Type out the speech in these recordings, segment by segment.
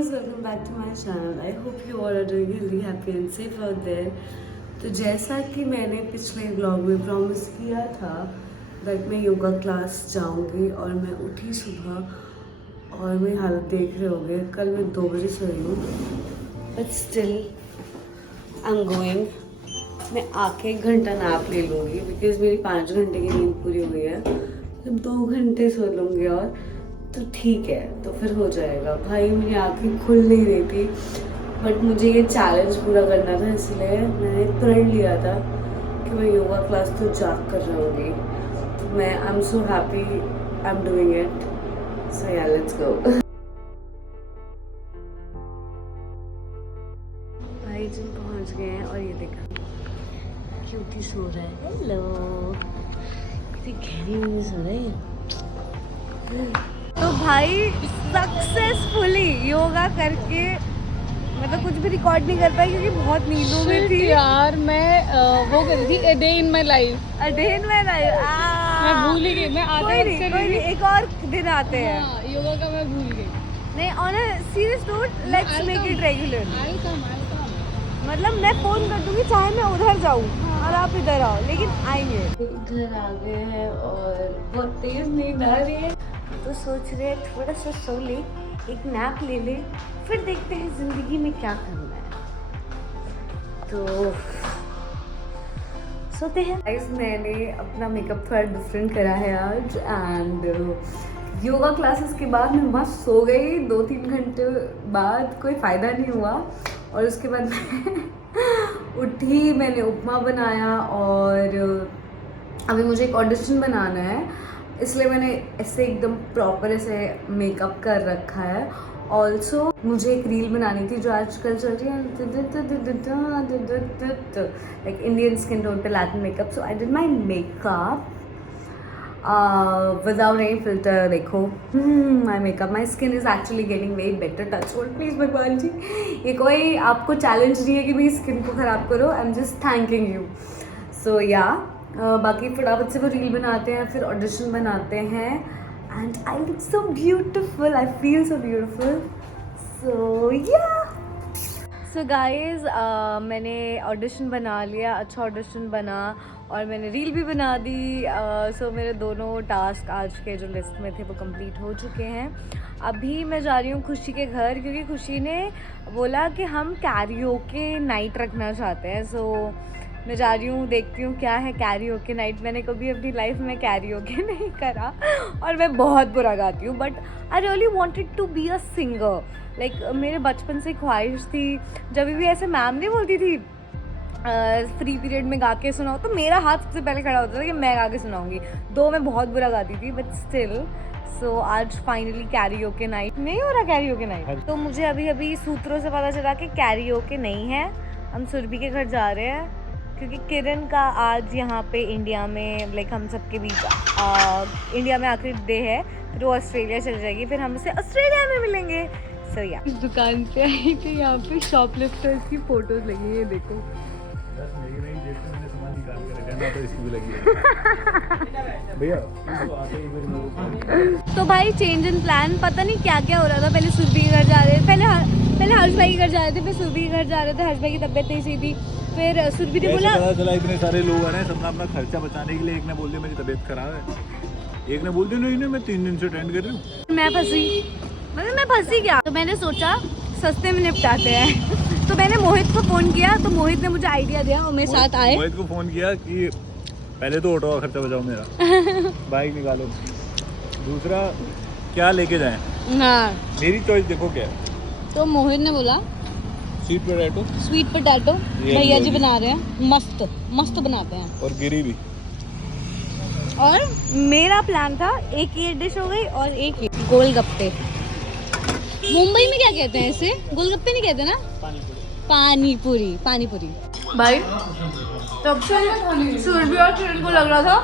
guys, welcome back to my channel. I hope you all are doing healthy, happy and safe out there. तो जैसा कि मैंने पिछले vlog में promise किया था दैट मैं योगा क्लास जाऊंगी और मैं उठी सुबह और मेरी हालत देख रहे होगे। कल मैं 2 बजे सोई हूँ but still I am going. मैं आके 1 घंटा नैप ले लूँगी बिकॉज मेरी 5 घंटे की नींद पूरी हुई है। जब 2 घंटे सो लूँगी और तो ठीक है, तो फिर हो जाएगा। भाई मेरी आँखें खुल नहीं रही थी बट मुझे ये चैलेंज पूरा करना था, इसलिए मैंने प्रण लिया था कि मैं योगा क्लास तो जाग कर रहूँगी। तो मैं I am so happy I am doing it. So yeah let's गो। भाई जिम पहुँच गए हैं और ये देखा क्यूटी सो रहा है। हेलो, कितनी गहरी नींद सो रही है। तो भाई सक्सेसफुली योगा करके मतलब कुछ भी रिकॉर्ड नहीं कर पाई क्योंकि बहुत नींदों में थी यार। मैं वो कर रही थी a day in my life. A day in my life. मैं भूल ही गई। मैं आधा कोई नहीं, एक और दिन आते हैं। हाँ, योगा का मैं भूल गई। नहीं, on a serious note let's make it regular. मतलब मैं फोन कर दूंगी चाहे मैं उधर जाऊँ और आप इधर आओ, लेकिन आएंगे। इधर आ गए हैं और बहुत तेज नींद आ रही है तो सोच रहे हैं थोड़ा सा सो ले, एक नैप ले ले, फिर देखते हैं ज़िंदगी में क्या करना है। तो सोते हैं। गाइस मैंने अपना मेकअप थोड़ा डिफरेंट करा है आज एंड योगा क्लासेस के बाद मैं मस्त सो गई। 2-3 घंटे बाद कोई फ़ायदा नहीं हुआ और उसके बाद मैं उठी, मैंने उपमा बनाया और अभी मुझे एक ऑडिशन बनाना है, इसलिए मैंने ऐसे एकदम प्रॉपर ऐसे मेकअप कर रखा है। ऑल्सो मुझे एक रील बनानी थी जो आजकल चल रही है लाइक इंडियन स्किन टोन पे Latin makeup. So I did my makeup without any filter. देखो my makeup, my skin is actually getting very better. Touch wood please भगवान जी, ये कोई आपको चैलेंज नहीं है कि मेरी स्किन को ख़राब करो। I am just thanking you. So yeah बाकी फटाफट से वो रील बनाते हैं, फिर ऑडिशन बनाते हैं and I look so beautiful, I feel so beautiful. So yeah so guys मैंने ऑडिशन बना लिया, अच्छा ऑडिशन बना और मैंने रील भी बना दी। सो मेरे दोनों टास्क आज के जो लिस्ट में थे वो कंप्लीट हो चुके हैं। अभी मैं जा रही हूँ खुशी के घर क्योंकि खुशी ने बोला कि हम कैरियोके नाइट रखना चाहते हैं। सो मैं जा रही हूँ, देखती हूँ क्या है कैरियोके नाइट। मैंने कभी अपनी लाइफ में कैरियोके नहीं करा और मैं बहुत बुरा गाती हूँ but I really wanted to be a singer. Like मेरे बचपन से ख्वाहिश थी, जब भी ऐसे मैम नहीं बोलती थी फ्री पीरियड में गा के सुनाओ, तो मेरा हाथ सबसे पहले खड़ा होता था कि मैं गा के सुनाऊँगी। दो मैं बहुत बुरा गाती थी बट स्टिल। सो आज फाइनली कैरियोके नाइट नहीं हो रहा। कैरियोके नाइट तो मुझे अभी अभी सूत्रों से पता चला कि कैरियोके नहीं है। हम सुरभि के घर जा रहे हैं क्योंकि किरण का आज यहाँ पे इंडिया में लाइक हम सबके बीच इंडिया में आखिरी डे है, फिर वो ऑस्ट्रेलिया चल जाएगी, फिर हम उसे ऑस्ट्रेलिया में मिलेंगे। सो या इस दुकान पे आई थी, यहाँ पे शॉपलिफ्टर्स की फोटोज लगी है, देखो। तो भाई चेंज इन प्लान, पता नहीं क्या क्या हो रहा था। पहले सुरभि के घर जा रहे थे, पहले हर्ष भाई के घर जा रहे थे, फिर सुरभि के घर जा रहे थे। हर्ष भाई की तबीयत नहीं सही थी, फिर सुरभि ने बोला पता चला इतने सारे लोग आ रहे हैं, सबने अपना खर्चा बचाने के लिए एक ने बोल दिया मेरी तबीयत खराब है, एक ने बोल दिया नहीं मैं 3 दिन से अटेंड कर रही हूँ। मैं फंसी क्या, तो मैंने सोचा सस्ते में निपटाते हैं। तो मैंने मोहित को फ़ोन किया, तो मोहित ने मुझे आइडिया दिया और मेरे साथ आए। मोहित को फ़ोन किया कि पहले तो ऑटो का खर्चा बचाओ मेरा, बाइक निकालो, दूसरा क्या लेके जाएं। हाँ, मेरी चॉइस देखो क्या है। तो मोहित ने बोला स्वीट पोटैटो भैया जी बना रहे हैं, मस्त मस्त बनाते हैं, और गिरी भी। और मेरा प्लान था एक ये डिश हो गई और एक गोलगप्पे। मुंबई में क्या कहते हैं इसे? गोलगप्पे नहीं कहते ना, पानी पूरी। भाई तब से सुरभि और किरण को लग रहा था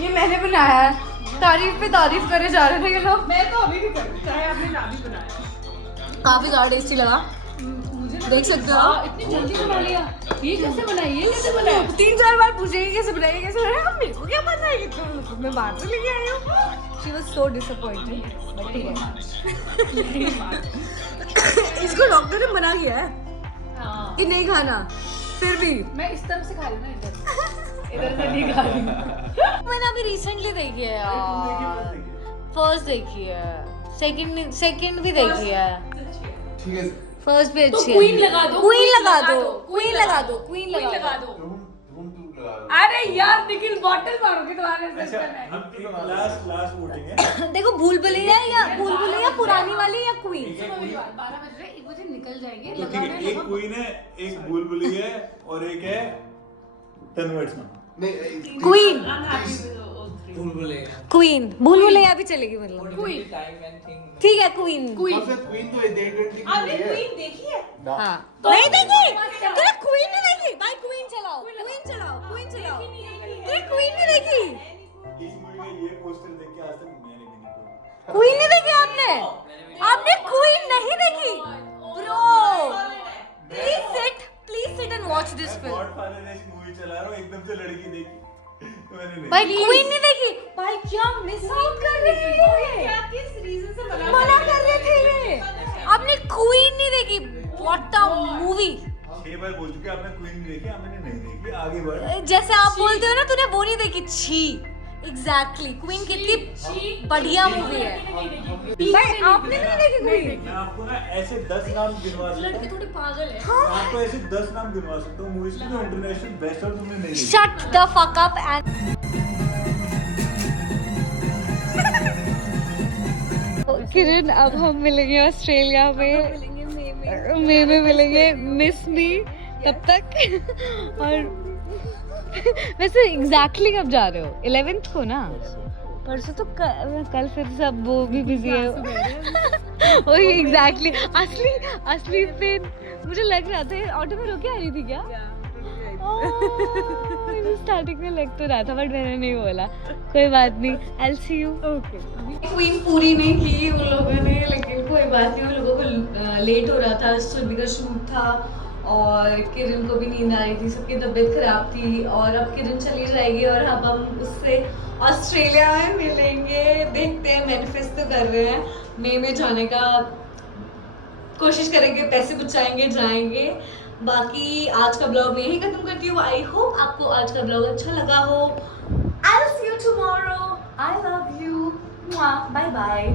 ये मैंने बनाया है, तारीफ पे तारीफ करे जा रहे थे ये लोग। मैं तो अभी भी करूँ, चाहे आपने ना भी बनाया। काफी ज़्यादा टेस्टी लगा, देख सकते हो। इतनी जल्दी बना लिया, ये कैसे बनाया? 3-4 बार पूछेंगे कैसे बनाया, हम मेरे को क्या पता है कि मैं बाहर से लेके आई हूँ। She was so disappointed but ठीक है। देखो डॉक्टर ने मना किया है हाँ कि नहीं खाना, फिर भी मैं इस तरफ से खा रही हूँ ना, इधर से नहीं खा रही हूँ। मैंने अभी रिसेंटली देखी है यार, फर्स्ट देखी है, सेकंड भी देखी है, ठीक है फर्स्ट भी अच्छी है। क्वीन लगा दो, क्वीन लगा दो, क्वीन क्वीन लगा दो, क्वीन लगा लगा दो। दो। तुम लगा दो। अरे यार निखिल बॉटल मारोगे तुम्हारे अच्छा सिस्टम में। हम लास्ट वोटिंग है। देखो भूल भुलैया या भूल भुलैया पुरानी वाली या क्वीन? सुनो मेरी बात, 12 बज रहे, 1 बजे निकल जाएंगे। तो ठीक है, एक क्वीन है, एक बुलबुली है और एक है 10 वर्ड्स में। नहीं क्वीन, बुलबुलेगा क्वीन, भूल भुलैया भी चलेगी मतलब। क्वीन, ठीक है क्वीन। क्वीन। क्वीन तो 820 की आपने है। क्वीन देखी है? हाँ नहीं देखी, तूने क्वीन नहीं देखी भाई? क्वीन चलाओ, क्वीन चलाओ, क्वीन चलाओ। तूने क्वीन नहीं देखी? इस मूवी का ये पोस्टर देख के आज तक मैंने भी नहीं खोला। क्वीन नहीं देखी आपने? आपने क्वीन नहीं देखी? Bro please sit and watch this film. Godfather जैसी मूवी चला रहा हूँ, एकदम से लड़की देखी, मैंने नहीं। भाई क्वीन नहीं देखी भाई? क्या मिस आउट कर रहे हैं? क्या किस रीजन से मना कर रहे थे ये। आपने क्वीन नहीं देखी? What a movie. 6 बार बोल चुके आपने क्वीन नहीं देखी, मैंने नहीं देखी, आगे बढ़। जैसे आप बोलते हो ना तूने वो नहीं देखी, छी। एग्जैक्टली, क्वीन कितनी बढ़िया मूवी है भाई। आपने नहीं देखी क्वीन? मैं आपको ना ऐसे 10 नाम गिनवा सकता लड़के हूँ, थोड़े पागल है। मैं आपको ऐसे 10 नाम गिनवा सकता हूँ मूवीज की जो इंटरनेशनल बेस्ट और तुमने नहीं देखी। Shut the fuck up and Kiran, अब हम मिलेंगे ऑस्ट्रेलिया में, मई में मिलेंगे, मिस मी तब तक। और वैसे एग्जैक्टली कब जा रहे हो? 11th को ना? परसों तो कल फिर सब वो भी बिजी है। वही एग्जैक्टली, असली फिर मुझे लग रहा था ऑटो में रोके आ रही थी क्या? स्टार्टिंग में लग तो रहा था बट मैंने नहीं बोला, कोई बात नहीं, I'll see you। क्वीन पूरी नहीं की उन लोगों ने, लेकिन कोई बात नहीं, उन लोगों को लेट हो रहा था, सुरभि का शूट था और किरण को भी नींद आ रही थी, सबकी तबीयत खराब थी और अब किरण चली जाएगी और अब हम उससे ऑस्ट्रेलिया में मिलेंगे। देखते हैं, मैनिफेस्ट तो कर रहे हैं मई में जाने का, कोशिश करेंगे, पैसे बचाएंगे, जाएंगे। बाकी आज का ब्लॉग मैं यहीं खत्म करती हूँ। आई होप आपको आज का ब्लॉग अच्छा लगा हो। I'll see you tomorrow. I love you. Bye bye.